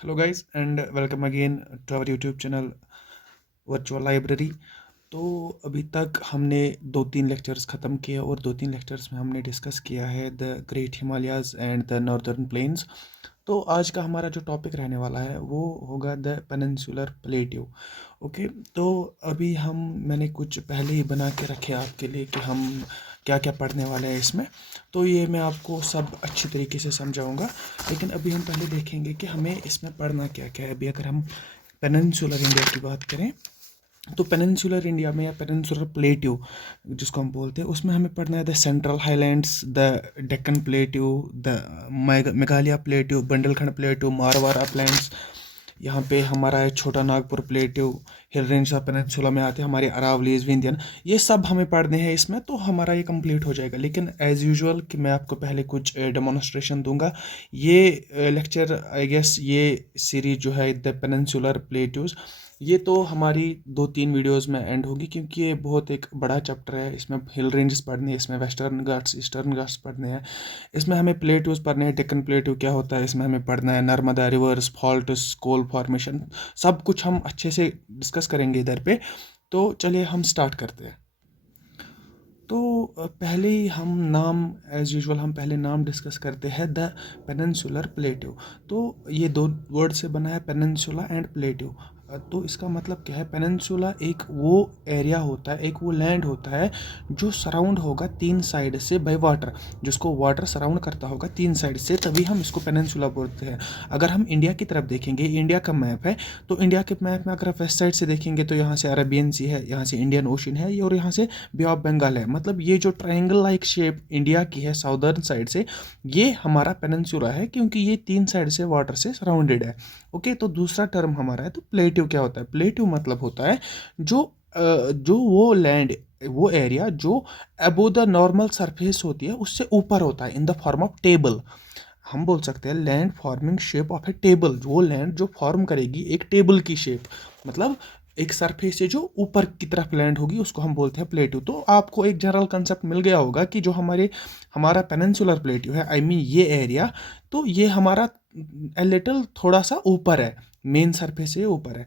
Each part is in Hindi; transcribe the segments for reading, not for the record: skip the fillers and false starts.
Hello guys and welcome again to our YouTube channel virtual library. तो अभी तक हमने दो तीन लेक्चर्स ख़त्म किए और दो तीन लेक्चर्स में हमने डिस्कस किया है the great Himalayas and the northern planes. तो आज का हमारा जो टॉपिक रहने वाला है वो होगा द पेनिनसुलर प्लेट्यू। ओके। तो अभी मैंने कुछ पहले ही बना के रखे आपके लिए कि हम क्या क्या पढ़ने वाले हैं इसमें। तो ये मैं आपको सब अच्छी तरीके से समझाऊंगा। लेकिन अभी हम पहले देखेंगे कि हमें इसमें पढ़ना क्या क्या है। अभी अगर हम पेनिनसुलर इंडिया की बात करें तो पेनिनसुलर इंडिया में या पेनिनसुलर प्लेट्यू जिसको हम बोलते हैं उसमें हमें पढ़ना है the central highlands, the Deccan plateau, the Meghalaya plateau, Bundelkhand plateau, Marwar uplands. यहाँ पे हमारा है Chota Nagpur plateau, hill range of peninsula में आते हैं हमारे अरावलीज, विंध्यन। ये सब हमें पढ़ने हैं इसमें, तो हमारा ये कंप्लीट हो जाएगा। लेकिन एज़ यूजुअल कि मैं आपको पहले कुछ डेमोन्स्ट्रेशन दूंगा। ये लेक्चर आई गेस ये सीरीज जो है द पेनिनसुलर प्लेट्यूज, ये तो हमारी दो तीन वीडियोस में एंड होगी, क्योंकि ये बहुत एक बड़ा चैप्टर है। इसमें हिल रेंजेस पढ़ने हैं, इसमें वेस्टर्न घाट्स, ईस्टर्न घाट्स पढ़ने हैं, इसमें हमें प्लेट्यूज पढ़ने हैं। डेक्कन प्लेट्यू क्या होता है इसमें हमें पढ़ना है, नर्मदा रिवर्स, फॉल्ट्स, कोल फॉर्मेशन, सब कुछ हम अच्छे से डिस्कस करेंगे इधर पे। तो चलिए हम स्टार्ट करते हैं। तो पहले ही हम नाम, एज़ यूजुअल हम पहले नाम डिस्कस करते हैं द पेनिनसुलर प्लेट्यू। तो ये दो वर्ड से बना है, पेनिनसुला एंड प्लेट्यू। तो इसका मतलब क्या है? पेनिनसुला एक वो एरिया होता है, एक वो लैंड होता है जो सराउंड होगा तीन साइड से बाय वाटर, जिसको वाटर सराउंड करता होगा तीन साइड से, तभी हम इसको पेनिनसुला बोलते हैं। अगर हम इंडिया की तरफ देखेंगे, इंडिया का मैप है, तो इंडिया के मैप में अगर आप वेस्ट साइड से देखेंगे तो यहाँ से अरेबियन सी है, यहाँ से इंडियन ओशन है और यहाँ से बे ऑफ बंगाल है। मतलब ये जो ट्रायंगल लाइक शेप इंडिया की है साउदर्न साइड से, ये हमारा पेनिनसुला है, क्योंकि ये तीन साइड से वाटर से सराउंडेड है। ओके। तो दूसरा टर्म हमारा है, तो प्लेट्यू क्या होता है? प्लेट्यू मतलब होता है जो वो लैंड, वो एरिया जो अबो द नॉर्मल सरफेस होती है उससे ऊपर होता है, in the form of table. हम बोल सकते हैं land forming shape of A table, वो लैंड जो फॉर्म करेगी एक टेबल की शेप, मतलब एक सरफेस से जो ऊपर की तरफ लैंड होगी उसको हम बोलते हैं प्लेट्यू। तो आपको एक जनरल कंसेप्ट मिल गया होगा कि जो हमारा पेनिनसुलर प्लेट्यू है, आई मीन ये एरिया, तो ये हमारा लिटिल थोड़ा सा ऊपर है, मेन सरफेस से ऊपर है।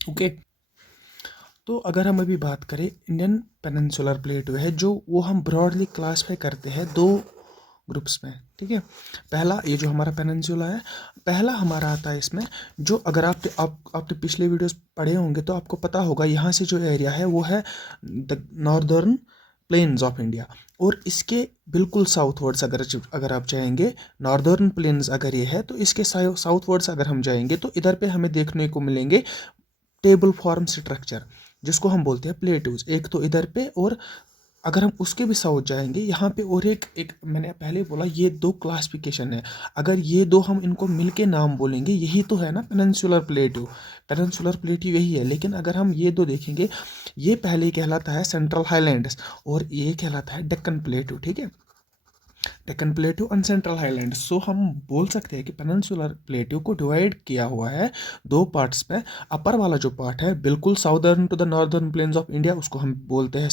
ओके। तो अगर हम अभी बात करें इंडियन पेनिनसुलर प्लेट्यू है, जो वो हम ब्रॉडली क्लासीफाई करते हैं दो ग्रुप्स में। ठीक है। पहला ये जो हमारा पेनिनसुला है, पहला हमारा आता है इसमें, जो अगर आपने पिछले वीडियोस पढ़े होंगे तो आपको पता होगा, यहाँ से जो एरिया है वो है the northern plains of India. और इसके बिल्कुल साउथ वर्ड्स अगर आप जाएंगे, नॉर्दर्न प्लेन्स अगर ये है, तो इसके साउथ वर्ड्स अगर हम जाएंगे तो इधर पे हमें देखने को मिलेंगे टेबल फॉर्म स्ट्रक्चर, जिसको हम बोलते हैं प्लेट्यूज। एक तो इधर पे, और अगर हम उसके भी साउथ जाएंगे यहाँ पे, और एक एक मैंने पहले बोला ये दो क्लासिफिकेशन है। अगर ये दो हम इनको मिलके नाम बोलेंगे, यही तो है ना पेनिनसुलर प्लेट्यू। पेनिनसुलर प्लेट्यू यही है। लेकिन अगर हम ये दो देखेंगे, ये पहले कहलाता है सेंट्रल हाईलैंड्स और ये कहलाता है डेक्कन प्लेट्यू। ठीक है। Deccan plateau and central highland. So हम बोल सकते हैं कि पेनिनसुलर प्लेट्यू को डिवाइड किया हुआ है दो पार्ट्स पे। अपर वाला जो पार्ट है बिल्कुल southern to the northern plains of India, उसको हम बोलते हैं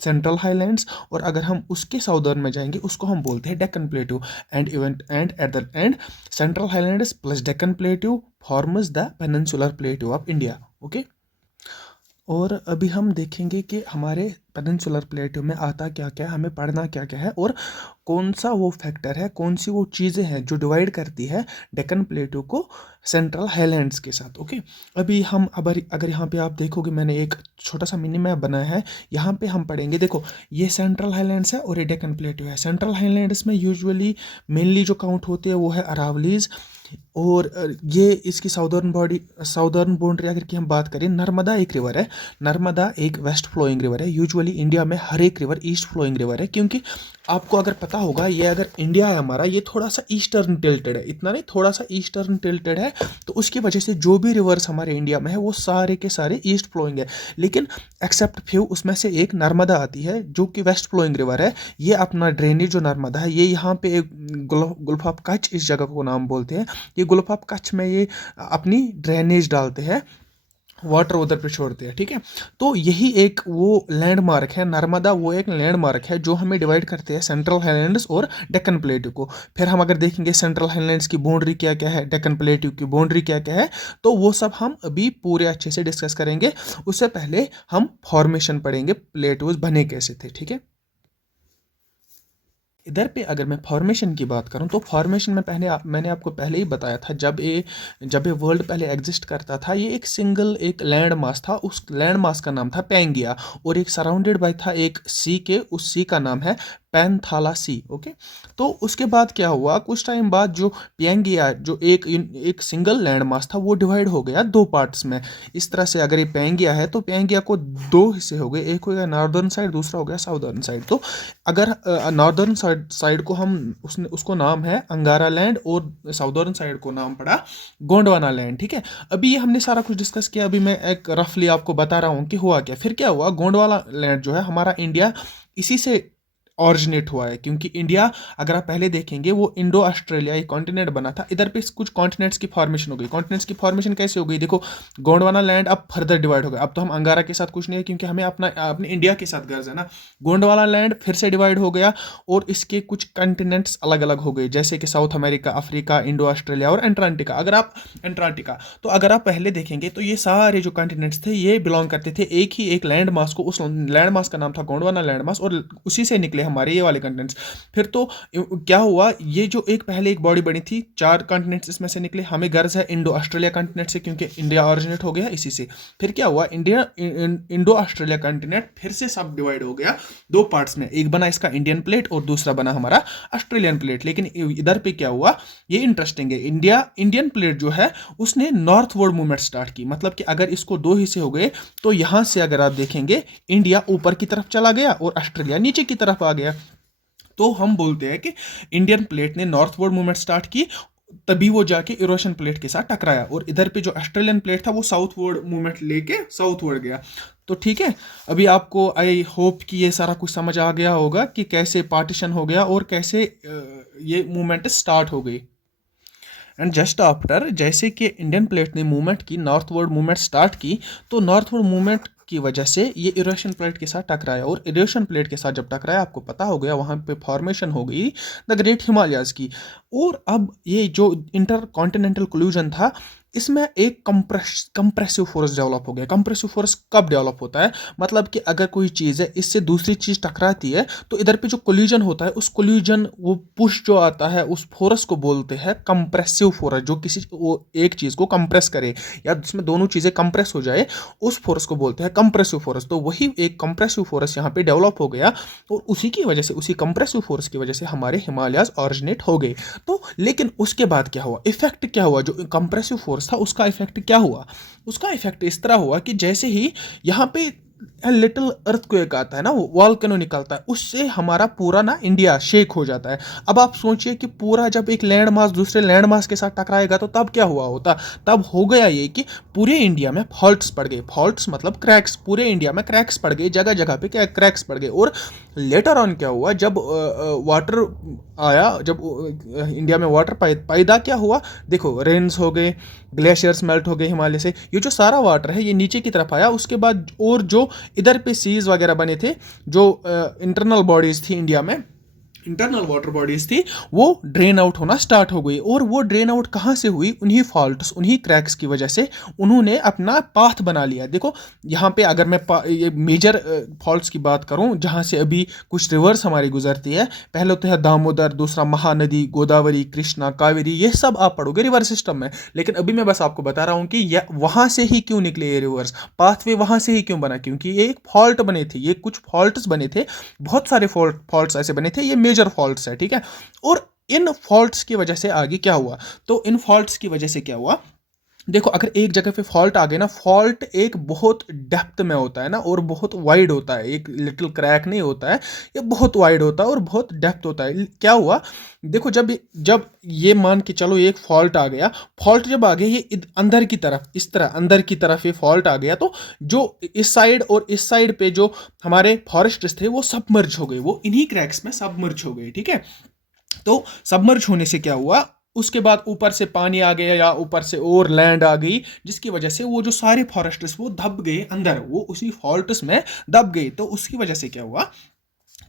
सेंट्रल हाईलैंड्स। और अगर हम उसके साउदर्न में जाएंगे उसको हम बोलते हैं Deccan plateau. And at the end central highlands plus Deccan plateau forms the peninsular plateau of India. Okay. और अभी हम देखेंगे कि हमारे पेनिनसुलर प्लेट्यू में आता क्या क्या है, हमें पढ़ना क्या क्या है, और कौन सा वो फैक्टर है, कौन सी वो चीज़ें हैं जो डिवाइड करती है डेक्कन प्लेट्यू को सेंट्रल हाईलैंड्स के साथ। ओके। अभी हम अगर यहाँ पे आप देखोगे, मैंने एक छोटा सा मिनी मैप बनाया है, यहाँ पे हम पढ़ेंगे। देखो, ये सेंट्रल हाईलैंड्स है और ये डेक्कन प्लेट्यू है। सेंट्रल हाईलैंड्स में यूजुअली मेनली जो काउंट होती है वो है अरावलीज। और ये इसकी साउदर्न बाउंड्री अगर की हम बात करें, नर्मदा एक रिवर है। नर्मदा एक वेस्ट फ्लोइंग रिवर है। यूजुअली इंडिया में हर एक रिवर ईस्ट फ्लोइंग रिवर है, क्योंकि आपको अगर पता होगा, ये अगर इंडिया है हमारा, ये थोड़ा सा ईस्टर्न टिल्टेड है, इतना नहीं, थोड़ा सा ईस्टर्न टिल्टेड है। तो उसकी वजह से जो भी रिवर्स हमारे इंडिया में है वो सारे के सारे ईस्ट फ्लोइंग है। लेकिन एक्सेप्ट फ्यू, उसमें से एक नर्मदा आती है जो कि वेस्ट फ्लोइंग रिवर है। ये अपना ड्रेनेज जो नर्मदा है, ये यहाँ पे एक गुल्फ ऑफ कच्छ इस जगह को नाम बोलते हैं। ये गुल्फ ऑफ कच्छ में ये अपनी ड्रेनेज डालते हैं वाटर उधर पे छोड़ते हैं, ठीक है। तो यही एक वो लैंडमार्क है नर्मदा, वो एक लैंडमार्क है जो हमें डिवाइड करते हैं सेंट्रल हाईलैंड्स और डेक्कन प्लेट्यू को। फिर हम अगर देखेंगे सेंट्रल हाईलैंड्स की बाउंड्री क्या क्या है, डेक्कन प्लेट्यू की बाउंड्री क्या क्या है, तो वो सब हम अभी पूरे अच्छे से डिस्कस करेंगे। उससे पहले हम फॉर्मेशन पढ़ेंगे, प्लेट्यूज बने कैसे थे, ठीक है। इधर पे अगर मैं फॉर्मेशन की बात करूं तो फॉर्मेशन में मैंने आपको पहले ही बताया था, जब ये वर्ल्ड पहले एग्जिस्ट करता था, ये एक सिंगल एक लैंड मास था, उस लैंड मास का नाम था पैंगिया, और एक सराउंडेड बाय था एक सी के, उस सी का नाम है पैंथालासी, ओके। तो उसके बाद क्या हुआ, कुछ टाइम बाद जो पैंगिया जो एक सिंगल लैंड मास था वो डिवाइड हो गया दो पार्ट्स में। इस तरह से अगर ये पैंगिया है तो पैंगिया को दो हिस्से हो गए, एक हो गया नॉर्दर्न साइड, दूसरा हो गया साउदर्न साइड। तो अगर नॉर्दर्न साइड को हम उसको नाम है अंगारा लैंड, और साउदर्न साइड को नाम पड़ा गोंडवाना लैंड, ठीक है। अभी ये हमने सारा कुछ डिस्कस किया, अभी मैं एक रफली आपको बता रहा हूँ कि हुआ क्या। फिर क्या हुआ, गोंडवाना लैंड जो है हमारा इंडिया इसी से ऑरिजिनेट हुआ है, क्योंकि इंडिया अगर आप पहले देखेंगे वो इंडो ऑस्ट्रेलिया एक कॉन्टिनेंट बना था। इधर पे कुछ कॉन्टिनेंट्स की फॉर्मेशन हो गई। कॉन्टिनेंट्स की फॉर्मेशन कैसे हो गई, देखो गोंडवाना लैंड अब फर्दर डिवाइड हो गया। अब तो हम अंगारा के साथ कुछ नहीं है, क्योंकि हमें अपने इंडिया के साथ गर्ज है ना। गोंडवाना लैंड फिर से डिवाइड हो गया और इसके कुछ कंटिनेंट्स अलग अलग हो गए, जैसे कि south America, Africa, Indo Australia और एंटार्क्टिका। अगर आप पहले देखेंगे तो ये सारे जो कॉन्टिनेंट्स थे ये बिलोंग करते थे एक ही एक लैंड मास को, उस लैंड मास का नाम था गोंडवाना लैंड मास, और उसी से निकले हमारे ये वाले कंटिनेंट्स। फिर तो क्या हुआ, ये जो पहले एक बॉडी बनी थी, चार कंटिनेंट्स इसमें से निकले। हमें गर्ज है इंडो ऑस्ट्रेलिया कंटिनेंट से, क्योंकि इंडिया ऑरिजिनेट हो गया इसी से। फिर क्या हुआ, इंडो ऑस्ट्रेलिया कंटिनेंट फिर से सब डिवाइड हो गया दो पार्ट्स में, एक बना इसका इंडियन प्लेट और दूसरा बना हमारा ऑस्ट्रेलियन प्लेट। लेकिन इधर पे क्या हुआ, ये इंटरेस्टिंग है, इंडियन प्लेट जो है उसने नॉर्थवर्ड मूवमेंट स्टार्ट की। मतलब कि अगर इसको दो हिस्से हो गए तो यहां से अगर आप देखेंगे इंडिया ऊपर की तरफ चला गया और ऑस्ट्रेलिया नीचे की तरफ आ गया। तो हम बोलते हैं कि इंडियन प्लेट ने नॉर्थवर्ड मूवमेंट स्टार्ट की, तभी वो जाके यूरोशियन प्लेट के साथ टकराया, और इधर पे जो ऑस्ट्रेलियन प्लेट था वो साउथवर्ड मूवमेंट लेके साउथवर्ड गया। तो ठीक है, अभी आपको आई होप कि ये सारा कुछ समझ आ गया होगा कि कैसे पार्टीशन हो गया और कैसे ये मूवमेंट स्टार्ट हो गई। एंड जस्ट आफ्टर, जैसे कि इंडियन प्लेट ने मूवमेंट की, नॉर्थवर्ड मूवमेंट स्टार्ट की, तो नॉर्थवर्ड मूवमेंट की वजह से ये यूरेशियन प्लेट के साथ टकराया, और यूरेशियन प्लेट के साथ जब टकराया आपको पता हो गया वहाँ पे फॉर्मेशन हो गई द ग्रेट हिमालयाज की। और अब ये जो इंटर कॉन्टिनेंटल कोल्यूजन था, इसमें एक कंप्रेसिव फोर्स डेवलप हो गया। कंप्रेसिव फोर्स कब डेवलप होता है, मतलब कि अगर कोई चीज़ है इससे दूसरी चीज़ टकराती है तो इधर पे जो कोल्यूजन होता है, उस कोल्यूजन वो पुश जो आता है उस फोर्स को बोलते हैं कंप्रेसिव फोर्स, जो वो एक चीज़ को कंप्रेस करे या जिसमें दोनों चीज़ें कंप्रेस हो जाए, उस फोर्स को बोलते हैं कंप्रेसिव फोर्स। तो वही एक कंप्रेसिव फोर्स यहाँ पे डेवलप हो गया, और उसी की वजह से, उसी कंप्रेसिव फोर्स की वजह से हमारे हिमालयाज ऑरिजिनेट हो गए। तो लेकिन उसके बाद क्या हुआ, इफेक्ट क्या हुआ, जो कंप्रेसिव फोर्स था उसका इफेक्ट क्या हुआ, उसका इफेक्ट इस तरह हुआ कि जैसे ही यहाँ पे लिटिल अर्थक्वेक आता है ना, वॉल्केनो निकलता है, उससे हमारा पूरा ना इंडिया शेक हो जाता है। अब आप सोचिए कि पूरा जब एक लैंड मास दूसरे लैंड मास के साथ टकराएगा तो तब क्या हुआ होता, तब हो गया ये कि पूरे इंडिया में फॉल्ट्स पड़ गए। फॉल्ट्स मतलब क्रैक्स, पूरे इंडिया में क्रैक्स पड़ गए, जगह जगह पे क्या क्रैक्स पड़ गए। और लेटर ऑन क्या हुआ, जब वाटर आया, जब इंडिया में वाटर पैदा क्या हुआ, देखो रेन्स हो गए, ग्लेशियर्स मेल्ट हो गए हिमालय से, ये जो सारा वाटर है ये नीचे की तरफ आया। उसके बाद और जो इधर पे सीज वगैरह बने थे, जो इंटरनल बॉडीज थी इंडिया में, इंटरनल वाटर बॉडीज थी, वो ड्रेन आउट होना स्टार्ट हो गई। और वो ड्रेन आउट कहाँ से हुई, उन्हीं फॉल्ट्स, उन्हीं क्रैक्स की वजह से उन्होंने अपना पाथ बना लिया। देखो यहाँ पे अगर मैं ये मेजर फॉल्ट्स की बात करूँ जहाँ से अभी कुछ रिवर्स हमारी गुजरती है, पहले तो है दामोदर, दूसरा महानदी, गोदावरी, कृष्णा, कावेरी, ये सब आप पढ़ोगे रिवर सिस्टम में। लेकिन अभी मैं बस आपको बता रहा हूँ कि वहाँ से ही क्यों निकले ये रिवर्स, पाथवे वहाँ से ही क्यों बना, क्योंकि ये एक फॉल्ट बने थे, ये कुछ फॉल्ट्स बने थे, बहुत सारे फॉल्ट्स ऐसे बने थे, ये मेजर फॉल्ट्स है, ठीक है। और इन फॉल्ट्स की वजह से आगे क्या हुआ, तो इन फॉल्ट्स की वजह से क्या हुआ, देखो अगर एक जगह पे फॉल्ट आ गया ना, फॉल्ट एक बहुत डेप्थ में होता है ना, और बहुत वाइड होता है, एक लिटिल क्रैक नहीं होता है, ये बहुत वाइड होता है और बहुत डेप्थ होता है। क्या हुआ, देखो जब ये मान के चलो एक फॉल्ट आ गया, फॉल्ट जब आ गया ये अंदर की तरफ, इस तरह अंदर की तरफ ये फॉल्ट आ गया, तो जो इस साइड और इस साइड पे जो हमारे फॉरेस्ट्स थे वो सबमर्ज हो गए, वो इन्हीं क्रैक्स में सबमर्ज हो गए, ठीक है। तो सबमर्ज होने से क्या हुआ, उसके बाद ऊपर से पानी आ गया या ऊपर से और लैंड आ गई, जिसकी वजह से वो जो सारे फॉरेस्ट्स वो दब गए अंदर, वो उसी फॉल्ट्स में दब गए। तो उसकी वजह से क्या हुआ,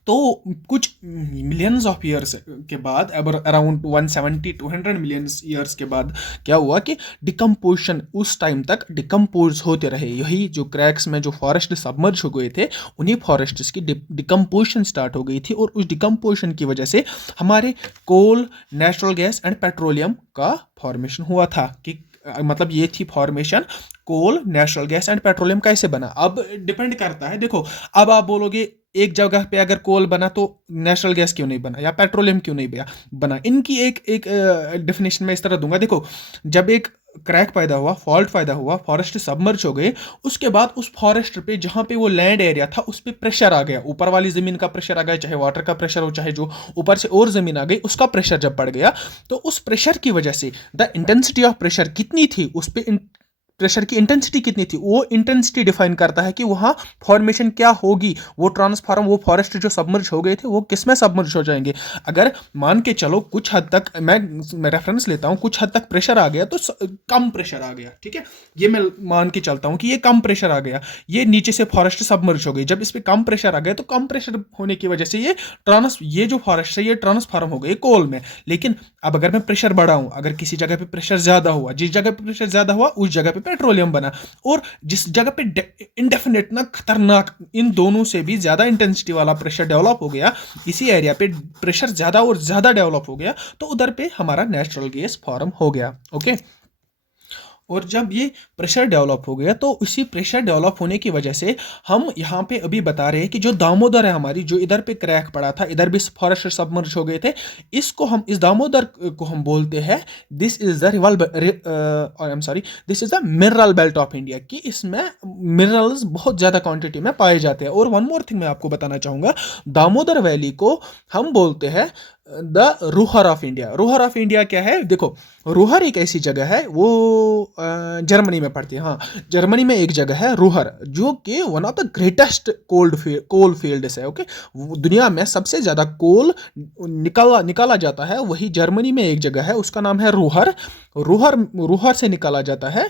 तो कुछ मिलियंस ऑफ ईयर्स के बाद, अराउंड 170 200 मिलियंस ईयर्स के बाद क्या हुआ कि डिकम्पोजिशन उस टाइम तक डिकम्पोज होते रहे। यही जो क्रैक्स में जो फॉरेस्ट सबमर्ज हो गए थे, उन्हीं फॉरेस्ट्स की डिकम्पोजिशन स्टार्ट हो गई थी, और उस डिकम्पोजिशन की वजह से हमारे coal, natural gas and petroleum का फॉर्मेशन हुआ था। कि मतलब ये थी formation, coal, natural gas and petroleum कैसे बना। अब डिपेंड करता है, देखो अब आप बोलोगे एक जगह पे अगर कोल बना तो नेचुरल गैस क्यों नहीं बना या पेट्रोलियम क्यों नहीं बना। इनकी एक एक डेफिनेशन मैं इस तरह दूंगा। देखो, जब एक क्रैक पैदा हुआ, फॉल्ट पैदा हुआ, फॉरेस्ट सबमर्ज हो गए, उसके बाद उस फॉरेस्ट पे जहां पे वो लैंड एरिया था उस पे प्रेशर आ गया, ऊपर वाली जमीन का प्रेशर आ गया, चाहे वाटर का प्रेशर हो, चाहे जो ऊपर से और जमीन आ गई उसका प्रेशर जब बढ़ गया, तो उस प्रेशर की वजह से द इंटेंसिटी ऑफ प्रेशर कितनी थी, उस पर प्रेशर की इंटेंसिटी कितनी थी, वो इंटेंसिटी डिफाइन करता है कि वहां फॉर्मेशन क्या होगी, वो ट्रांसफार्म, वो फॉरेस्ट जो सबमर्ज हो गए थे वो किस में सबमर्ज हो जाएंगे। अगर मान के चलो कुछ हद तक, मैं रेफरेंस लेता हूं, कुछ हद तक प्रेशर आ गया तो कम प्रेशर आ गया, ठीक है, ये मैं मान के चलता हूं कि ये कम प्रेशर आ गया, ये नीचे से फॉरेस्ट सबमर्ज हो गई। जब इस पर कम प्रेशर आ गया तो कम प्रेशर होने की वजह से ये जो फॉरेस्ट है ये ट्रांसफार्म हो गई कोल में। लेकिन अब अगर मैं प्रेशर बढ़ाऊं, अगर किसी जगह पे प्रेशर ज्यादा हुआ, जिस जगह पे प्रेशर ज्यादा हुआ उस जगह पे पेट्रोलियम बना, और जिस जगह पे इंडेफिनेट ना खतरनाक, इन दोनों से भी ज्यादा इंटेंसिटी वाला प्रेशर डेवलप हो गया, इसी एरिया पे प्रेशर ज्यादा और ज्यादा डेवलप हो गया, तो उधर पे हमारा नेचुरल गैस फॉर्म हो गया। ओके, और जब ये प्रेशर डेवलप हो गया तो इसी प्रेशर डेवलप होने की वजह से हम यहाँ पे अभी बता रहे हैं कि जो दामोदर है हमारी, जो इधर पे क्रैक पड़ा था, इधर भी फॉरेस्ट सबमर्ज हो गए थे, इसको हम, इस दामोदर को हम बोलते हैं, this is the I am sorry, this is the mineral belt of India, कि इसमें मिनरल्स बहुत ज़्यादा क्वांटिटी में पाए जाते हैं। और वन मोर थिंग मैं आपको बताना चाहूँगा, दामोदर वैली को हम बोलते हैं the Ruhr of India. Ruhr of India क्या है, देखो, रूहर एक ऐसी जगह है, वो जर्मनी में पड़ती है। हाँ, जर्मनी में एक जगह है रूहर, जो कि one of the greatest coal fields है। ओके, दुनिया में सबसे ज़्यादा कोल निकाला जाता है, वही जर्मनी में एक जगह है, उसका नाम है रूहर। रूहर से निकाला जाता है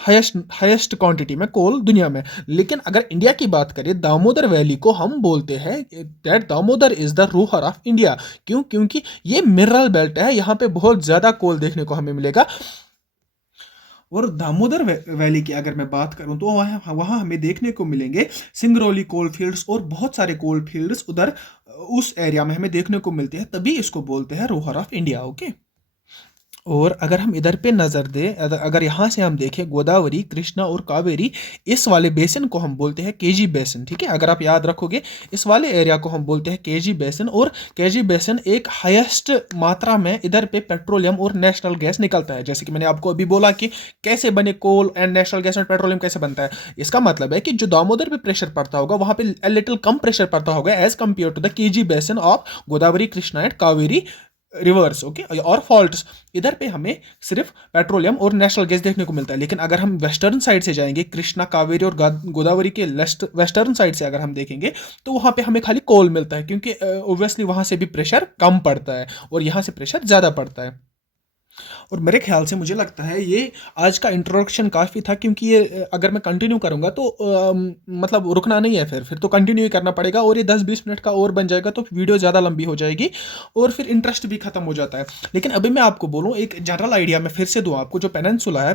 हाईएस्ट क्वांटिटी में कोल दुनिया में। लेकिन अगर इंडिया की बात करें, दामोदर वैली को हम बोलते हैं that Damodar is the Ruhr of India. क्यों? क्योंकि ये मिनरल बेल्ट है, यहाँ पे बहुत ज्यादा कोल देखने को हमें मिलेगा। और दामोदर वैली की अगर मैं बात करूं तो वहाँ हमें देखने को मिलेंगे सिंगरौली कोल फील्ड्स और बहुत सारे कोल फील्ड्स उधर उस एरिया में हमें देखने को मिलते हैं, तभी इसको बोलते हैं रूहर ऑफ इंडिया। ओके, और अगर हम इधर पे नज़र दें, अगर यहाँ से हम देखें गोदावरी, कृष्णा और कावेरी, इस वाले बेसिन को हम बोलते हैं केजी बेसिन। ठीक है, अगर आप याद रखोगे, इस वाले एरिया को हम बोलते हैं केजी बेसिन। और केजी बेसिन एक हाईएस्ट मात्रा में इधर पे पेट्रोलियम और नेशनल गैस निकलता है। जैसे कि मैंने आपको अभी बोला कि कैसे बने coal and natural gas and petroleum कैसे बनता है, इसका मतलब है कि जो दामोदर पे प्रेशर पड़ता होगा वहाँ पे लिटिल कम प्रेशर पड़ता होगा as compare to the KG basin of Godavari, Krishna and Kaveri rivers. Okay, और फॉल्ट्स, इधर पे हमें सिर्फ पेट्रोलियम और नेशनल गैस देखने को मिलता है। लेकिन अगर हम वेस्टर्न साइड से जाएंगे, कृष्णा, कावेरी और गोदावरी के वेस्टर्न साइड से अगर हम देखेंगे, तो वहां पे हमें खाली कोल मिलता है, क्योंकि ऑब्वियसली वहां से भी प्रेशर कम पड़ता है और यहाँ से प्रेशर ज़्यादा पड़ता है। और मेरे ख्याल से मुझे लगता है ये आज का इंट्रोडक्शन काफ़ी था, क्योंकि ये अगर मैं कंटिन्यू करूँगा तो मतलब रुकना नहीं है, फिर तो कंटिन्यू ही करना पड़ेगा, और ये 10-20 मिनट का और बन जाएगा तो वीडियो ज़्यादा लंबी हो जाएगी और फिर इंटरेस्ट भी ख़त्म हो जाता है। लेकिन अभी मैं आपको बोलूँ, एक जनरल आइडिया मैं फिर से दूँ आपको। जो पेनिनसुला है,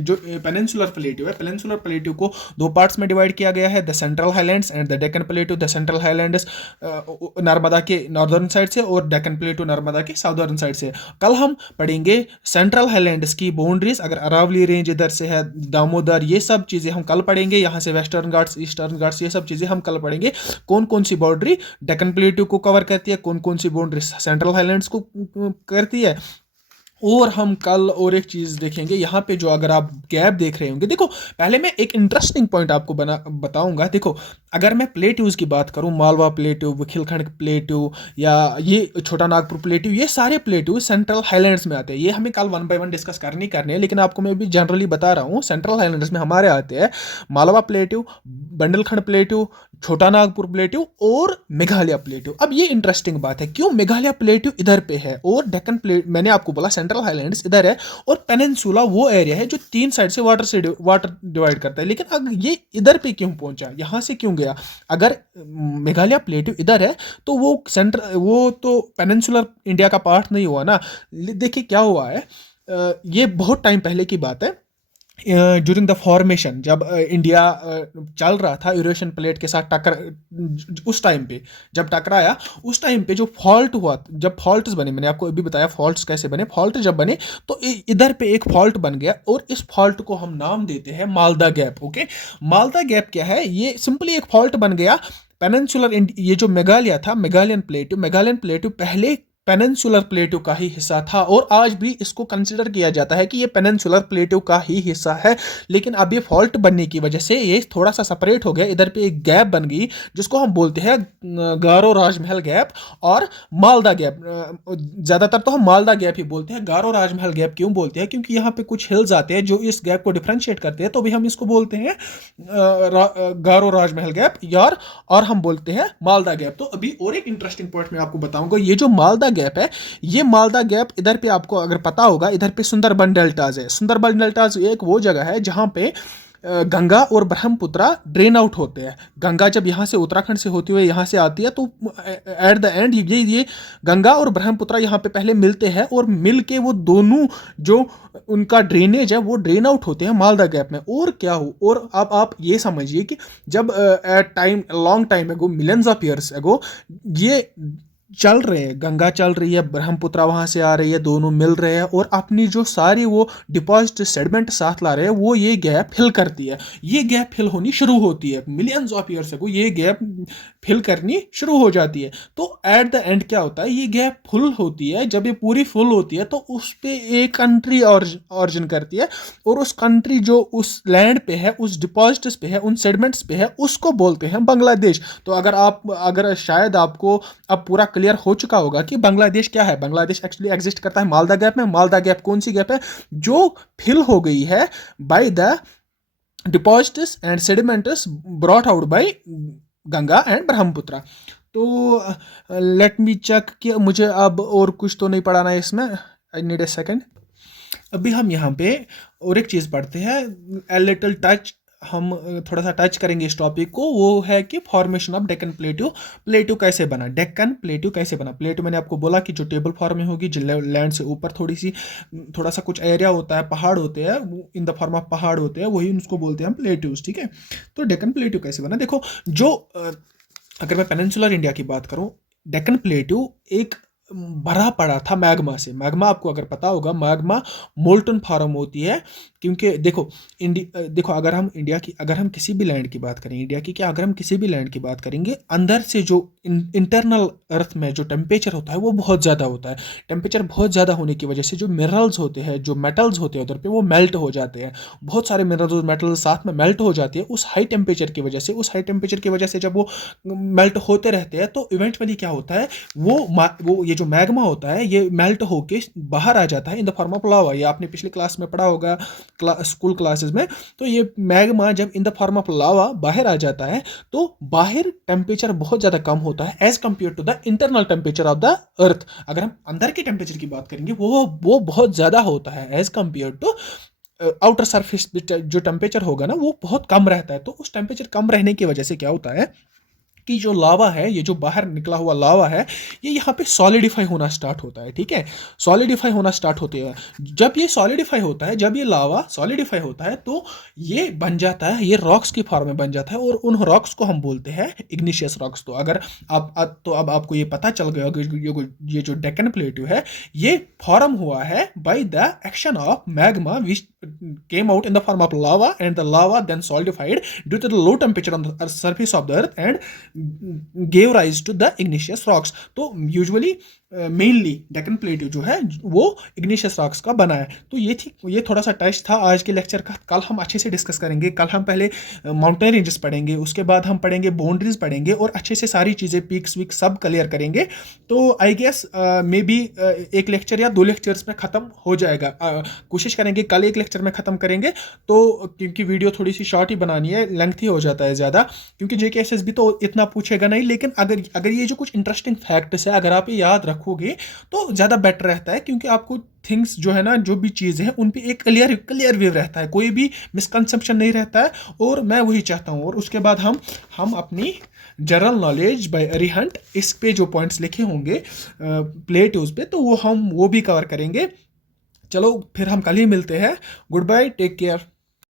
जो पेनिनसुलर प्लेट्यू है, पेनिनसुलर प्लेट्यू को दो पार्ट्स में डिवाइड किया गया है, the central highlands and the Deccan plateau. The central highlands Narmada के नॉर्दर्न साइड से और डेक्कन प्लेट्यू नर्मदा के साउदर्न साइड से। कल हम पढ़ेंगे सेंट्रल हाईलैंड्स की बाउंड्रीज, अगर अरावली रेंज इधर से है, दामोदर, ये सब चीज़ें हम कल पढ़ेंगे। यहाँ से वेस्टर्न घाट्स, ईस्टर्न घाट्स, ये सब चीज़ें हम कल पढ़ेंगे। कौन कौन सी बाउंड्री डेक्कन प्लेट्यू को कवर करती है, कौन कौन सी बाउंड्री सेंट्रल हाईलैंड्स को करती है, और हम कल और एक चीज़ देखेंगे यहाँ पे, जो अगर आप गैप देख रहे होंगे, देखो पहले मैं एक इंटरेस्टिंग पॉइंट आपको बताऊंगा। देखो अगर मैं प्लेट्यूज़ की बात करूँ, मालवा प्लेट्यू, विखिलखंड प्लेट्यू, या ये छोटा नागपुर प्लेट्यू, ये सारे प्लेट्यू सेंट्रल हाईलैंड्स में आते हैं। ये हमें कल वन बाय वन डिस्कस करने हैं, लेकिन आपको मैं भी जनरली बता रहा हूँ। सेंट्रल हाईलैंड्स में हमारे आते हैं मालवा प्लेट्यू, बंडलखंड प्लेट्यू, छोटा नागपुर प्लेट्यू और मेघालय प्लेट्यू। अब ये इंटरेस्टिंग बात है, क्यों मेघालय प्लेट्यू इधर पे है और डेक्कन प्लेट, मैंने आपको बोला सेंट्रल हाईलैंड्स इधर है, और पेनिनसुला वो एरिया है जो 3 साइड से वाटर डिवाइड करता है। लेकिन अगर ये इधर पे क्यों पहुंचा, यहाँ से क्यों गया? अगर मेघालय प्लेट्यू इधर है तो वो तो पेनिनसुलर इंडिया का पार्ट नहीं हुआ ना। देखिए क्या हुआ है, ये बहुत टाइम पहले की बात है। ड्यूरिंग द फॉर्मेशन, जब इंडिया चल रहा था यूरेशियन प्लेट के साथ उस टाइम पे जब टकराया, उस टाइम पे जो फॉल्ट हुआ, जब फॉल्ट्स बने, मैंने आपको अभी बताया फॉल्ट्स कैसे बने। फॉल्ट जब बने तो इधर पे एक फॉल्ट बन गया, और इस फॉल्ट को हम नाम देते हैं Malda gap. Okay, Malda gap क्या है? ये सिंपली एक फॉल्ट बन गया। पेनिनसुलर, ये जो मेघालय था, मेघालयन प्लेटू पहले पेनिनसुलर प्लेटू का ही हिस्सा था, और आज भी इसको कंसिडर किया जाता है कि ये पेनिनसुलर प्लेटू का ही हिस्सा है। लेकिन अब ये फॉल्ट बनने की वजह से ये थोड़ा सा सेपरेट हो गया, इधर पे एक गैप बन गई जिसको हम बोलते हैं गारो राजमहल गैप और मालदा गैप। ज़्यादातर तो हम मालदा गैप ही बोलते हैं। गारो राजमहल गैप क्यों बोलते हैं? क्योंकि यहाँ पे कुछ हिल्स आते हैं जो इस गैप को डिफ्रेंशिएट करते हैं, तो भी हम इसको बोलते हैं गारो राजमहल गैप यार, और हम बोलते हैं मालदा गैप। तो अभी और एक इंटरेस्टिंग पॉइंट मैं आपको बताऊंगा। ये जो मालदा गैप है, ये मालदा गैप इधर पे आपको अगर पता होगा, इधर पे सुंदरबन डेल्टाज है। सुंदरबन डेल्टाज एक वो जगह है जहां पे गंगा और ब्रह्मपुत्रा ड्रेन आउट होते हैं। गंगा जब यहाँ से उत्तराखंड से होती हुई यहाँ से आती है, तो एट द एंड ये गंगा और ब्रह्मपुत्रा यहाँ पे पहले मिलते हैं, और मिल के वो दोनों जो उनका ड्रेनेज है वो ड्रेन आउट होते हैं मालदा गैप में। और क्या हो, और अब आप ये समझिए कि जब एट टाइम लॉन्ग टाइम एगो, मिलियंस ऑफ ईयर्स एगो, ये चल रहे हैं, गंगा चल रही है, ब्रह्मपुत्रा वहां से आ रही है, दोनों मिल रहे हैं, और अपनी जो सारी वो डिपॉजिट सेडमेंट साथ ला रहे हैं, वो ये गैप फिल करती है। ये गैप फिल होनी शुरू होती है मिलियंस ऑफ ईयर्स को, ये गैप फिल करनी शुरू हो जाती है। तो एट द एंड क्या होता है, ये गैप फुल होती है। जब ये पूरी फुल होती है तो उस पे एक कंट्री ऑरिजिन करती है, और उस कंट्री जो उस लैंड पे है, उस डिपॉजिट्स पे है, उन सेडमेंट्स पे है, उसको बोलते हैं बांग्लादेश। तो अगर शायद आपको अब पूरा क्लियर हो चुका होगा कि बांग्लादेश क्या है। बांग्लादेश एक्चुअली एग्जिस्ट करता है मालदा गैप में। मालदा गैप कौन सी गैप है? जो फिल हो गई है by the deposits and sediments brought out by Ganga and Brahmaputra. तो लेट मी चेक कि मुझे अब और कुछ तो नहीं पढ़ाना है इसमें। I need a second. अभी हम यहाँ पे और एक चीज़ पढ़ते हैं, ए लिटिल टच, हम थोड़ा सा टच करेंगे इस टॉपिक को। वो है कि formation of Deccan plateau. Plateau कैसे बना, डेक्कन प्लेट्यू कैसे बना? प्लेट्यू मैंने आपको बोला कि जो टेबल फॉर्म में होगी, जो लैंड से ऊपर थोड़ा सा कुछ एरिया होता है, पहाड़ होते हैं, इन द फॉर्म ऑफ पहाड़ होते हैं, वही उसको बोलते हैं हम प्लेट्यूज। ठीक है, तो डेक्कन प्लेट्यू कैसे बना? देखो, जो अगर मैं पेनिनसुलर इंडिया की बात करूं, डेक्कन प्लेट्यू एक भरा पड़ा था मैग्मा से। मैग्मा आपको अगर पता होगा, मैग्मा मोल्टन फॉर्म होती है, क्योंकि देखो अगर हम किसी भी लैंड की बात करें, इंडिया की क्या, अगर हम किसी भी लैंड की बात करेंगे, अंदर से जो इंटरनल अर्थ में जो टेम्परेचर होता है वो बहुत ज़्यादा होता है। टेम्परेचर बहुत ज़्यादा होने की वजह से जो मिनरल्स होते हैं, जो मेटल्स होते हैं उधर पे, वो मेल्ट हो जाते हैं। बहुत सारे मिनरल्स और मेटल्स साथ में मेल्ट हो जाती है उस हाई टेम्परेचर की वजह से। उस हाई टेम्परेचर की वजह से जब वो मेल्ट होते रहते हैं, तो इवेंचुअली क्या होता है, वो ये जो मैग्मा होता है, ये मेल्ट होके बाहर आ जाता है in the form of lava. ये आपने पिछली क्लास में पढ़ा होगा, स्कूल क्लासेस में। तो ये मैग्मा जब in the form of lava बाहर आ जाता है, तो बाहर टेम्परेचर बहुत ज़्यादा कम होता है as compare to the internal temperature of the earth. अगर हम अंदर के टेम्परेचर की बात करेंगे, वो बहुत ज़्यादा होता है as compare to outer surface. जो टेम्परेचर होगा ना, वो बहुत कम रहता है। तो उस टेम्परेचर कम रहने की वजह से क्या होता है कि जो लावा है, ये जो बाहर निकला हुआ लावा है, ये यहाँ पे सॉलिडिफाई होना स्टार्ट होता है। ठीक है, सॉलिडिफाई होना स्टार्ट होते हैं। जब ये सॉलिडिफाई होता है, जब ये लावा सॉलिडिफाई होता है, तो ये बन जाता है, ये रॉक्स की फॉर्म में बन जाता है, और उन रॉक्स को हम बोलते हैं इग्निशियस रॉक्स। तो अगर अब आपको ये पता चल गया कि ये जो डेक्कन प्लेट्यू है, ये फॉर्म हुआ है by the action of magma which came out in the form of lava, and the lava then solidified due to the low temperature on the surface of the earth and gave rise to the igneous rocks. तो यूजुअली मेनली डेक्कन प्लेट्यू जो है वो इग्निशियस रॉक्स का बना है। तो ये थोड़ा सा टच था आज के लेक्चर का। कल हम अच्छे से डिस्कस करेंगे। कल हम पहले माउंटेन रेंजेस पढ़ेंगे, उसके बाद हम पढ़ेंगे बाउंड्रीज पढ़ेंगे और अच्छे से सारी चीज़ें पीक्स वीक्स सब क्लियर करेंगे। तो आई गेस मे बी एक लेक्चर या 2 लेक्चर्स में ख़त्म हो जाएगा। कोशिश करेंगे कल एक लेक्चर में ख़त्म करेंगे, तो क्योंकि वीडियो थोड़ी सी शॉर्ट ही बनानी है, लेंथी हो जाता है ज़्यादा, क्योंकि JKSSB तो इतना पूछेगा नहीं। लेकिन अगर ये जो कुछ इंटरेस्टिंग फैक्ट्स है अगर आप ये याद रखोगे तो ज़्यादा बेटर रहता है, क्योंकि आपको थिंग्स जो है ना, जो भी चीज़ें हैं उन पे एक क्लियर व्यू रहता है, कोई भी मिसकंसेप्शन नहीं रहता है। और मैं वही चाहता हूँ। और उसके बाद हम अपनी जनरल नॉलेज बाय अरिहंट, इस पे जो पॉइंट्स लिखे होंगे प्लेटोज पे, तो वो भी कवर करेंगे। चलो फिर हम कल ही मिलते हैं। Goodbye, take care.